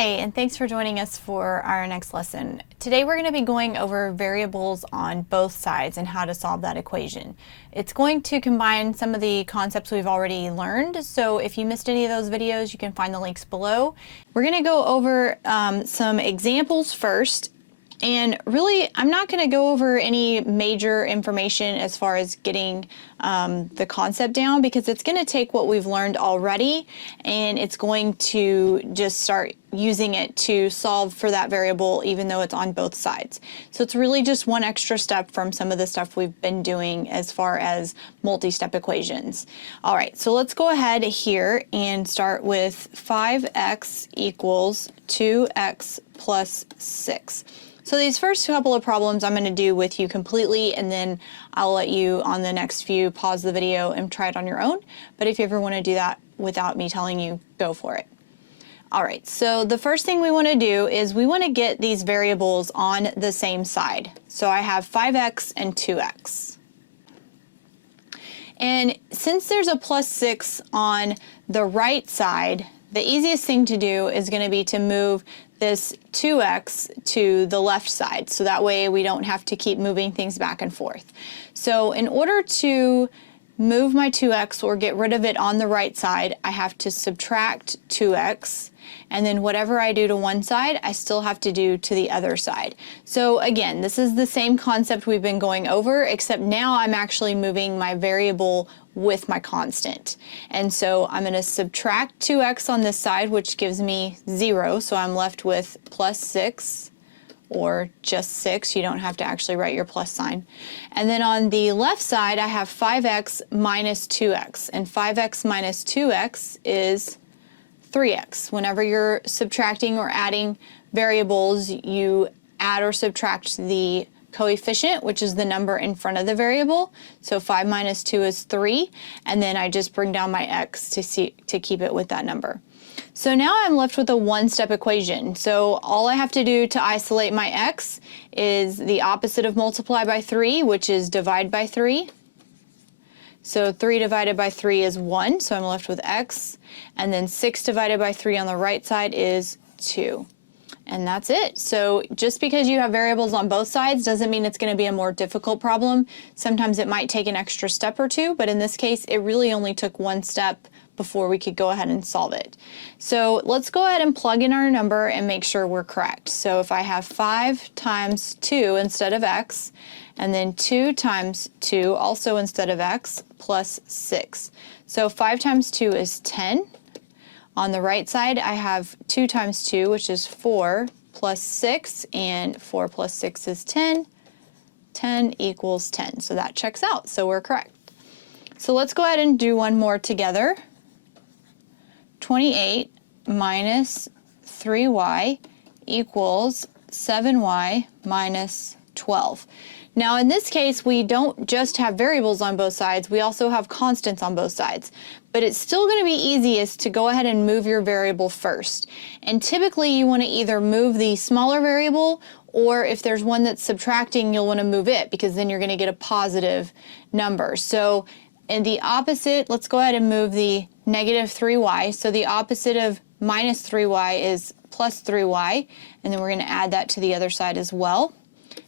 Hi, and thanks for joining us for our next lesson. Today we're going to be going over variables on both sides and how to solve that equation. It's going to combine some of the concepts we've already learned, so if you missed any of those videos, you can find the links below. We're going to go over some examples first. And really, I'm not going to go over any major information as far as getting the concept down, because it's going to take what we've learned already and it's going to just start using it to solve for that variable even though it's on both sides. So it's really just one extra step from some of the stuff we've been doing as far as multi-step equations. All right, so let's go ahead here and start with 5x equals 2x plus 6. So these first couple of problems I'm going to do with you completely, and then I'll let you on the next few pause the video and try it on your own. But if you ever want to do that without me telling you, go for it. All right, so the first thing we want to do is we want to get these variables on the same side. So I have 5x and 2x. And since there's a plus 6 on the right side, the easiest thing to do is going to be to move this 2x to the left side, so that way we don't have to keep moving things back and forth. So in order to move my 2x or get rid of it on the right side, I have to subtract 2x, and then whatever I do to one side, I still have to do to the other side. So again, this is the same concept we've been going over, except now I'm actually moving my variable with my constant. And so I'm going to subtract 2x on this side, which gives me 0, so I'm left with plus 6, or just 6. You don't have to actually write your plus sign. And then on the left side, I have 5x minus 2x, and 5x minus 2x is 3x. Whenever you're subtracting or adding variables, you add or subtract the coefficient, which is the number in front of the variable. So 5 minus 2 is 3, and then I just bring down my x to keep it with that number. So now I'm left with a one-step equation. So all I have to do to isolate my x is the opposite of multiply by 3, which is divide by 3. So 3 divided by 3 is 1, so I'm left with x. And then 6 divided by 3 on the right side is 2. And that's it. So just because you have variables on both sides doesn't mean it's going to be a more difficult problem. Sometimes it might take an extra step or two, but in this case, it really only took one step before we could go ahead and solve it. So let's go ahead and plug in our number and make sure we're correct. So if I have 5 times 2 instead of x, and then 2 times 2 also instead of x, plus 6. So 5 times 2 is 10. On the right side, I have 2 times 2, which is 4, plus 6, and 4 plus 6 is 10. 10 equals 10, so that checks out, so we're correct. So let's go ahead and do one more together. 28 minus 3y equals 7y minus 12. Now in this case, we don't just have variables on both sides, we also have constants on both sides. But it's still going to be easiest to go ahead and move your variable first. And typically you want to either move the smaller variable, or if there's one that's subtracting, you'll want to move it, because then you're going to get a positive number. So in the opposite, let's go ahead and move the negative 3y. So the opposite of minus 3y is plus 3y, and then we're going to add that to the other side as well.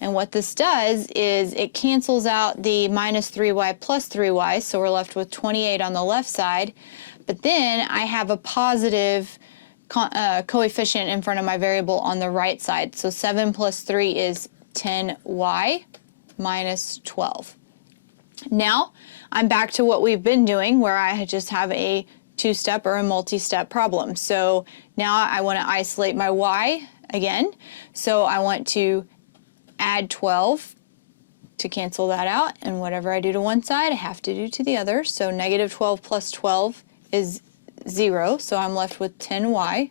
And what this does is it cancels out the minus 3y plus 3y, so we're left with 28 on the left side. But then I have a positive coefficient in front of my variable on the right side. So 7 plus 3 is 10y minus 12. Now I'm back to what we've been doing, where I just have a two-step or a multi-step problem. So now I want to isolate my y again. So I want to add 12 to cancel that out, and whatever I do to one side, I have to do to the other. So negative 12 plus 12 is 0, so I'm left with 10y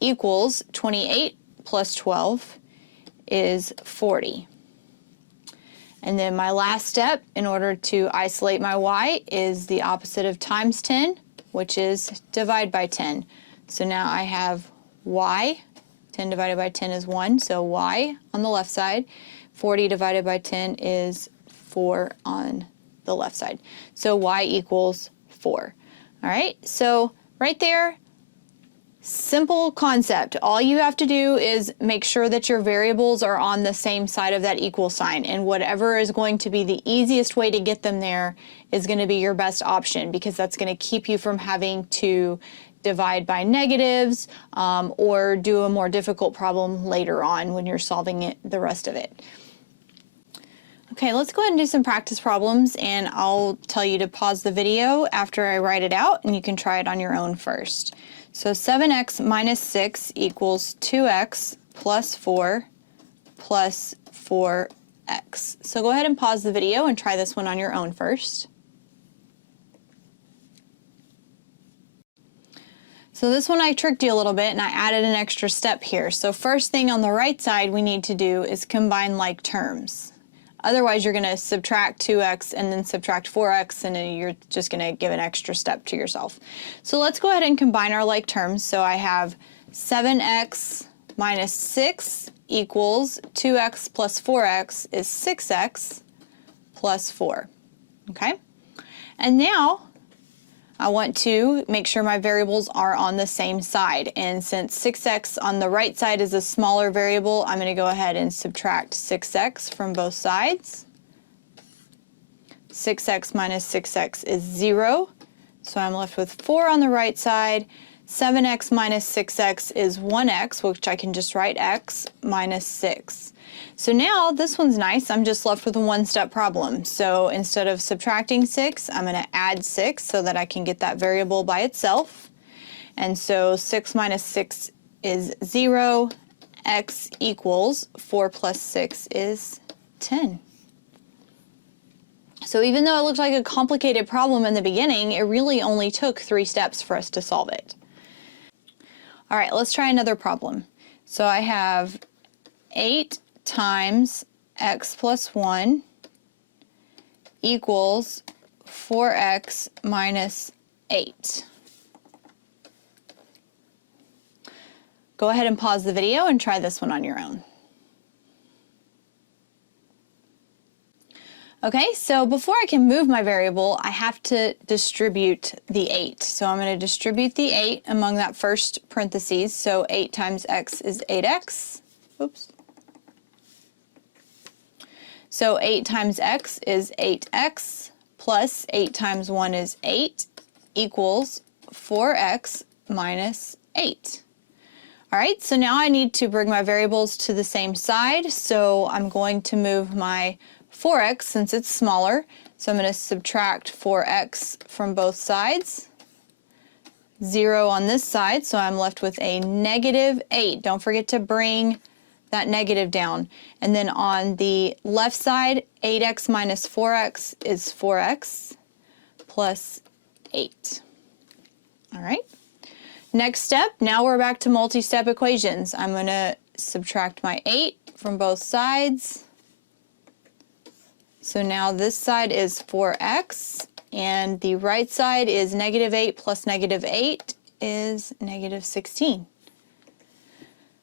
equals 28 plus 12 is 40. And then my last step in order to isolate my y is the opposite of times 10, which is divide by 10. So now I have y. 10 divided by 10 is 1, so y on the left side. 40 divided by 10 is 4 on the left side. So y equals 4. All right, so right there, Simple concept. All you have to do is make sure that your variables are on the same side of that equal sign, and whatever is going to be the easiest way to get them there is going to be your best option, because that's going to keep you from having to divide by negatives or do a more difficult problem later on when you're solving it, the rest of it. Okay, let's go ahead and do some practice problems, and I'll tell you to pause the video after I write it out, and you can try it on your own first. So 7x minus 6 equals 2x plus 4 plus 4x. So go ahead and pause the video and try this one on your own first. So this one I tricked you a little bit and I added an extra step here. So first thing on the right side we need to do is combine like terms. Otherwise you're going to subtract 2x and then subtract 4x, and then you're just going to give an extra step to yourself. So let's go ahead and combine our like terms. So I have 7x minus 6 equals 2x plus 4x is 6x plus 4. Okay? And now I want to make sure my variables are on the same side, and since 6x on the right side is a smaller variable, I'm going to go ahead and subtract 6x from both sides. 6x minus 6x is 0, so I'm left with 4 on the right side. 7x minus 6x is 1x, which I can just write x minus 6. So now this one's nice. I'm just left with a one-step problem. So instead of subtracting 6, I'm going to add 6 so that I can get that variable by itself. And so 6 minus 6 is 0. X equals 4 plus 6 is 10. So even though it looked like a complicated problem in the beginning, it really only took 3 steps for us to solve it. All right, let's try another problem. So I have 8 times x plus 1 equals 4x minus 8. Go ahead and pause the video and try this one on your own. Okay, so before I can move my variable, I have to distribute the 8. So I'm going to distribute the 8 among that first parentheses. So 8 times x is 8x. Oops. So 8 times x is 8x plus 8 times 1 is 8 equals 4x minus 8. All right, so now I need to bring my variables to the same side. So I'm going to move my 4x since it's smaller. So I'm going to subtract 4x from both sides. 0 on this side, so I'm left with a negative 8. Don't forget to bring that negative down. And then on the left side, 8x minus 4x is 4x plus 8. All right. Next step, now we're back to multi-step equations. I'm going to subtract my 8 from both sides. So now this side is 4x, and the right side is negative 8 plus negative 8 is negative 16.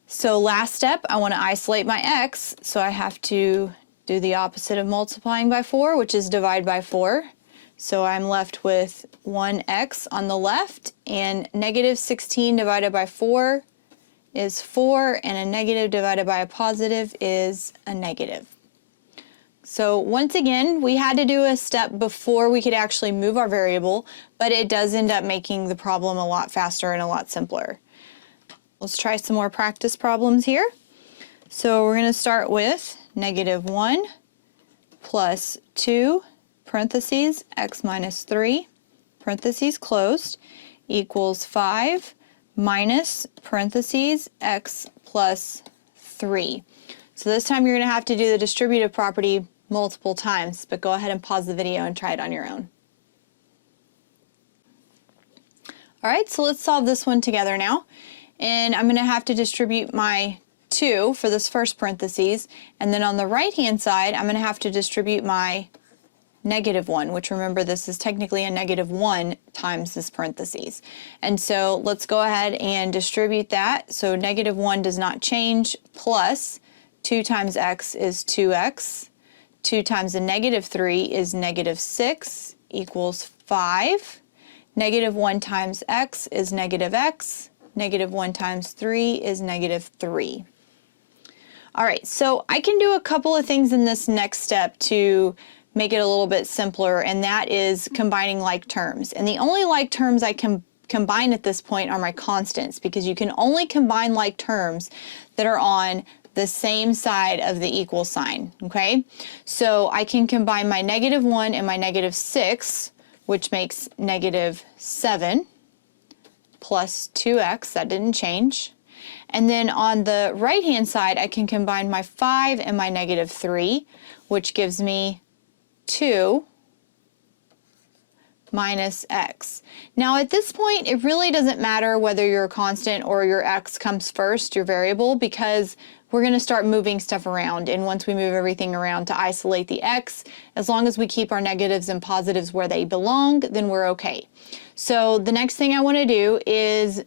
So last step, I want to isolate my x, so I have to do the opposite of multiplying by 4, which is divide by 4. So I'm left with 1x on the left, and negative 16 divided by 4 is 4, and a negative divided by a positive is a negative. So once again, we had to do a step before we could actually move our variable, but it does end up making the problem a lot faster and a lot simpler. Let's try some more practice problems here. So we're going to start with negative 1 plus 2 parentheses x minus 3 parentheses closed equals 5 minus parentheses x plus 3. So this time you're going to have to do the distributive property multiple times, but go ahead and pause the video and try it on your own. All right, so let's solve this one together now. And I'm going to have to distribute my 2 for this first parentheses, and then on the right-hand side, I'm going to have to distribute my negative 1, which remember this is technically a negative 1 times this parentheses. And so let's go ahead and distribute that. So negative 1 does not change, plus 2 times x is 2x. 2 times a negative 3 is negative 6 equals 5. Negative 1 times x is negative x. Negative 1 times 3 is negative 3. All right, so I can do a couple of things in this next step to make it a little bit simpler, and that is combining like terms. And the only like terms I can combine at this point are my constants, because you can only combine like terms that are on the same side of the equal sign, okay? So I can combine my negative 1 and my negative 6, which makes negative 7 plus 2x, that didn't change. And then on the right-hand side, I can combine my 5 and my negative 3, which gives me 2 minus x. Now at this point, it really doesn't matter whether your constant or your x comes first, your variable, because we're going to start moving stuff around. And once we move everything around to isolate the x, as long as we keep our negatives and positives where they belong, then we're okay. So the next thing I want to do is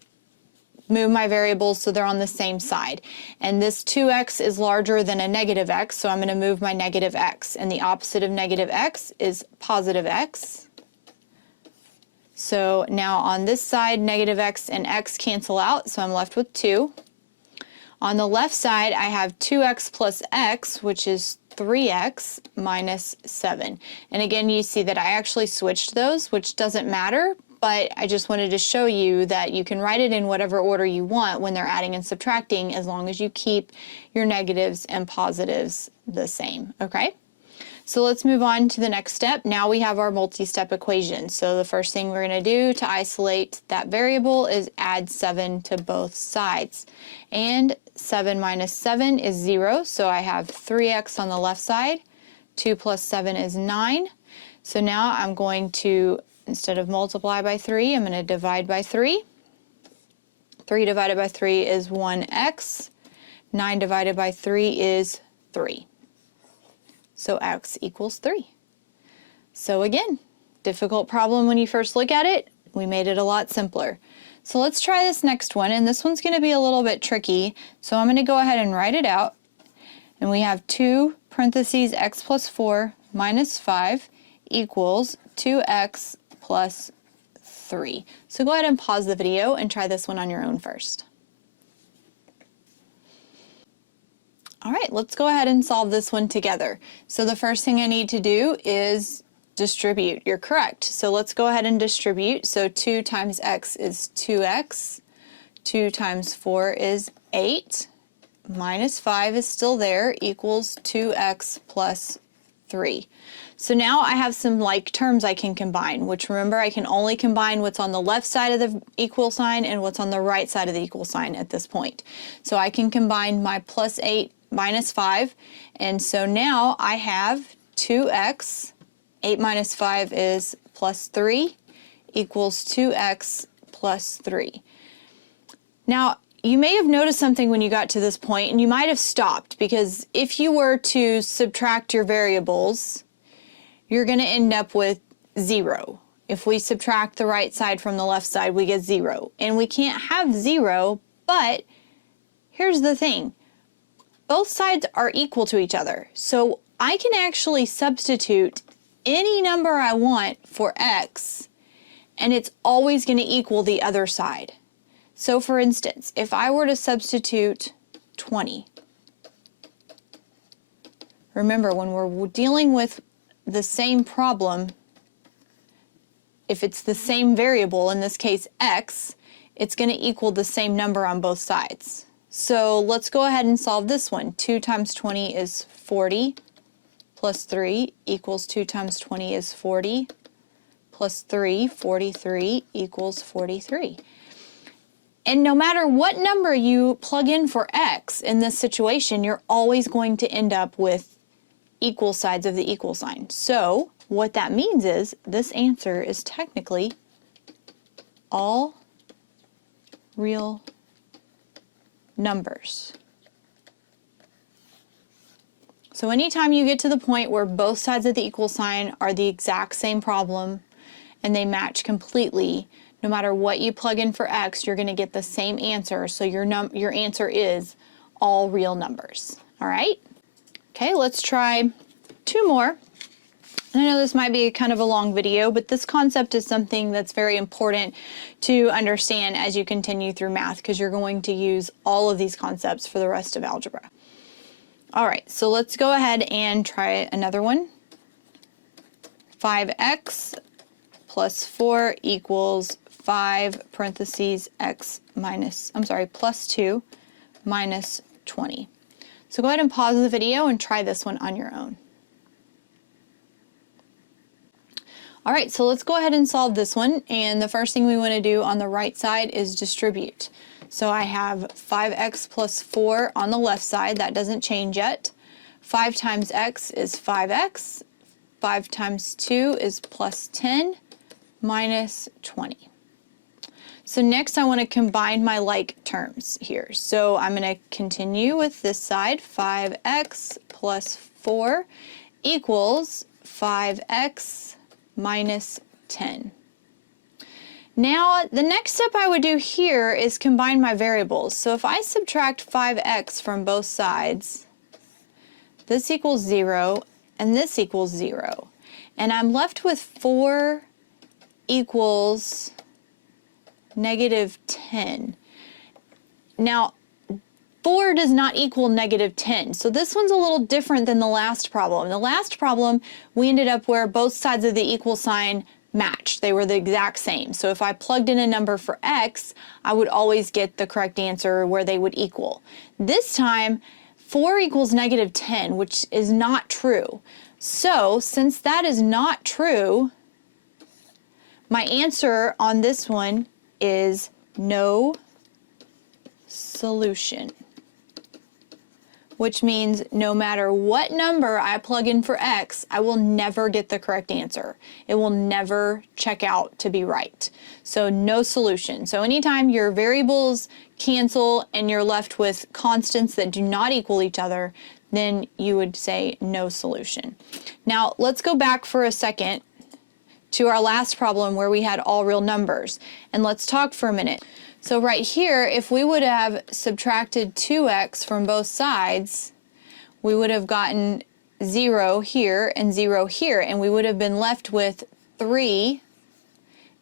move my variables so they're on the same side. And this 2x is larger than a negative x, so I'm going to move my negative x. And the opposite of negative x is positive x. So now on this side, negative x and x cancel out, so I'm left with 2. On the left side, I have 2x plus x, which is 3x minus 7. And again, you see that I actually switched those, which doesn't matter, but I just wanted to show you that you can write it in whatever order you want when they're adding and subtracting, as long as you keep your negatives and positives the same, okay? So let's move on to the next step. Now we have our multi-step equation. So the first thing we're going to do to isolate that variable is add 7 to both sides. And 7 minus 7 is 0, so I have 3x on the left side. 2 plus 7 is 9. So now I'm going to, instead of multiply by 3, I'm going to divide by 3. 3 divided by 3 is 1x. 9 divided by 3 is 3. So x equals 3. So again, difficult problem when you first look at it. We made it a lot simpler. So let's try this next one, and this one's going to be a little bit tricky. So I'm going to go ahead and write it out. And we have 2 parentheses x plus 4 minus 5 equals 2x plus 3. So go ahead and pause the video and try this one on your own first. All right, let's go ahead and solve this one together. So the first thing I need to do is distribute. You're correct. So let's go ahead and distribute. So 2 times x is 2x. 2 times 4 is 8. Minus 5 is still there, equals 2x plus 3. So now I have some like terms I can combine, which remember I can only combine what's on the left side of the equal sign and what's on the right side of the equal sign at this point. So I can combine my plus 8 minus 5, and so now I have 2x, 8 minus 5 is plus 3, equals 2x plus 3. Now, you may have noticed something when you got to this point, and you might have stopped, because if you were to subtract your variables, you're going to end up with 0. If we subtract the right side from the left side, we get 0. And we can't have 0, but here's the thing. Both sides are equal to each other. So I can actually substitute any number I want for x, and it's always going to equal the other side. So for instance, if I were to substitute 20, remember when we're dealing with the same problem, if it's the same variable, in this case x, it's going to equal the same number on both sides. So let's go ahead and solve this one. 2 times 20 is 40, plus 3 equals 2 times 20 is 40, plus 3, 43 equals 43. And no matter what number you plug in for x in this situation, you're always going to end up with equal sides of the equal sign. So what that means is this answer is technically all real numbers. So anytime you get to the point where both sides of the equal sign are the exact same problem and they match completely, no matter what you plug in for x, you're going to get the same answer. So your answer is all real numbers. All right? Okay, let's try 2 more. And I know this might be kind of a long video, but this concept is something that's very important to understand as you continue through math, because you're going to use all of these concepts for the rest of algebra. All right, so let's go ahead and try another one. 5x plus 4 equals 5 parentheses x minus, plus 2 minus 20. So go ahead and pause the video and try this one on your own. All right, so let's go ahead and solve this one. And the first thing we want to do on the right side is distribute. So I have 5x plus 4 on the left side. That doesn't change yet. 5 times x is 5x. 5 times 2 is plus 10 minus 20. So next I want to combine my like terms here. So I'm going to continue with this side. 5x plus 4 equals 5x minus 10. Now the next step I would do here is combine my variables. So if I subtract 5x from both sides, this equals 0 and this equals 0. And I'm left with 4 equals negative 10. Now 4 does not equal negative 10. So this one's a little different than the last problem. The last problem, we ended up where both sides of the equal sign matched. They were the exact same. So if I plugged in a number for x, I would always get the correct answer where they would equal. This time, 4 equals negative 10, which is not true. So since that is not true, my answer on this one is no solution, which means no matter what number I plug in for x, I will never get the correct answer. It will never check out to be right. So no solution. So anytime your variables cancel and you're left with constants that do not equal each other, then you would say no solution. Now let's go back for a second to our last problem where we had all real numbers, and let's talk for a minute. So right here, if we would have subtracted 2x from both sides, we would have gotten 0 here and 0 here, and we would have been left with 3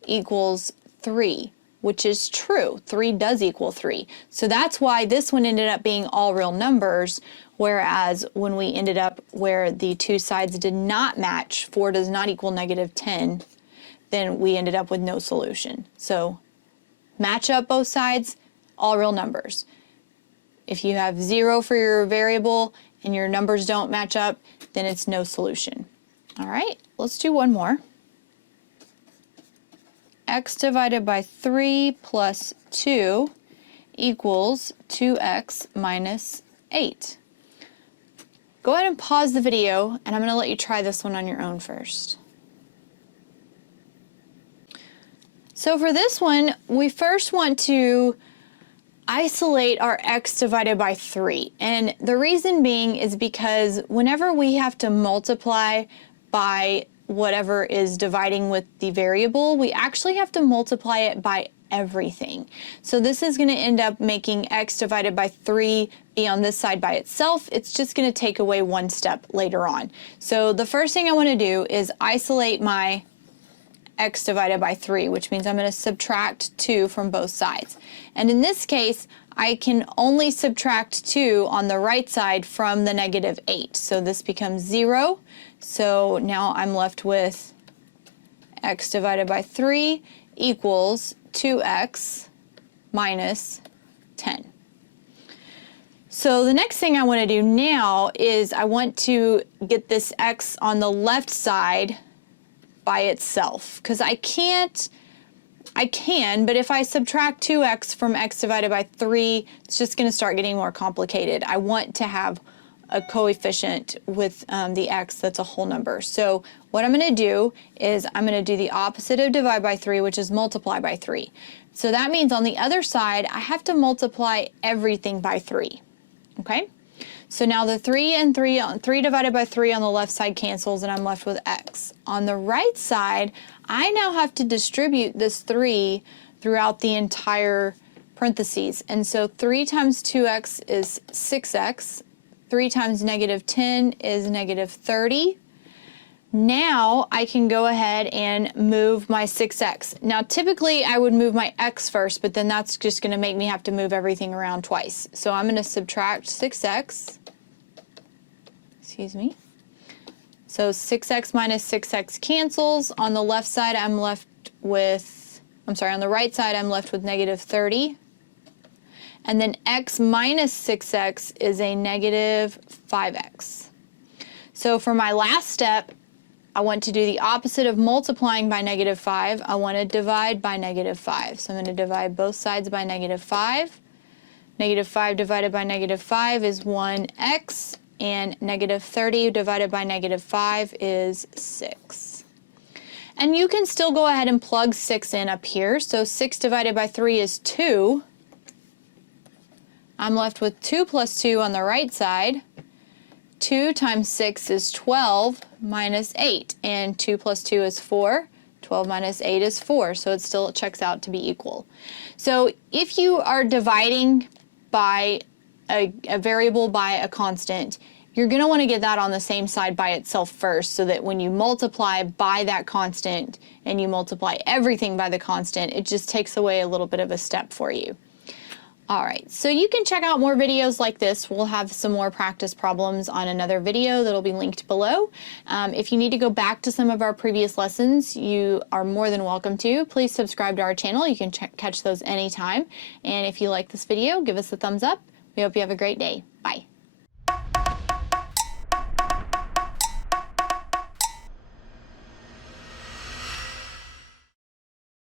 equals 3, which is true. 3 does equal 3. So that's why this one ended up being all real numbers, whereas when we ended up where the two sides did not match, 4 does not equal negative 10, then we ended up with no solution. So match up both sides, all real numbers. If you have 0 for your variable and your numbers don't match up, then it's no solution. All right, let's do one more. X divided by 3 plus 2 equals 2x minus 8. Go ahead and pause the video, and I'm going to let you try this one on your own first. So for this one, we first want to isolate our x divided by 3. And the reason being is because whenever we have to multiply by whatever is dividing with the variable, we actually have to multiply it by everything. So this is going to end up making x divided by 3 be on this side by itself. It's just going to take away one step later on. So the first thing I want to do is isolate my x divided by 3, which means I'm going to subtract 2 from both sides. And in this case, I can only subtract 2 on the right side from the negative 8. So this becomes 0. So now I'm left with x divided by 3 equals 2x minus 10. So the next thing I want to do now is I want to get this x on the left side by itself, because I can, but if I subtract 2x from x divided by 3, it's just going to start getting more complicated. I want to have a coefficient with the x that's a whole number. So what I'm going to do is I'm going to do the opposite of divide by 3, which is multiply by 3. So that means on the other side, I have to multiply everything by 3. Okay? So now the 3 divided by 3 on the left side cancels, and I'm left with x. On the right side, I now have to distribute this 3 throughout the entire parentheses. And so 3 times 2x is 6x. 3 times negative 10 is negative 30. Now I can go ahead and move my 6x. Now typically I would move my x first, but then that's just going to make me have to move everything around twice. So I'm going to subtract 6x. Excuse me. So 6x minus 6x cancels. On the left side I'm left with, on the right side I'm left with negative 30. And then x minus 6x is a negative 5x. So for my last step, I want to do the opposite of multiplying by negative 5. I want to divide by negative 5. So I'm going to divide both sides by negative 5. Negative 5 divided by negative 5 is 1x, and negative 30 divided by negative 5 is 6. And you can still go ahead and plug 6 in up here. So 6 divided by 3 is 2. I'm left with 2 plus 2 on the right side. 2 times 6 is 12 minus 8, and 2 plus 2 is 4. 12 minus 8 is 4, so it still checks out to be equal. So if you are dividing by a variable by a constant, you're going to want to get that on the same side by itself first, so that when you multiply by that constant and you multiply everything by the constant, it just takes away a little bit of a step for you. All right, so you can check out more videos like this. We'll have some more practice problems on another video that'll be linked below. If you need to go back to some of our previous lessons, you are more than welcome to. Please subscribe to our channel. You can catch those anytime. And if you like this video, give us a thumbs up. We hope you have a great day. Bye.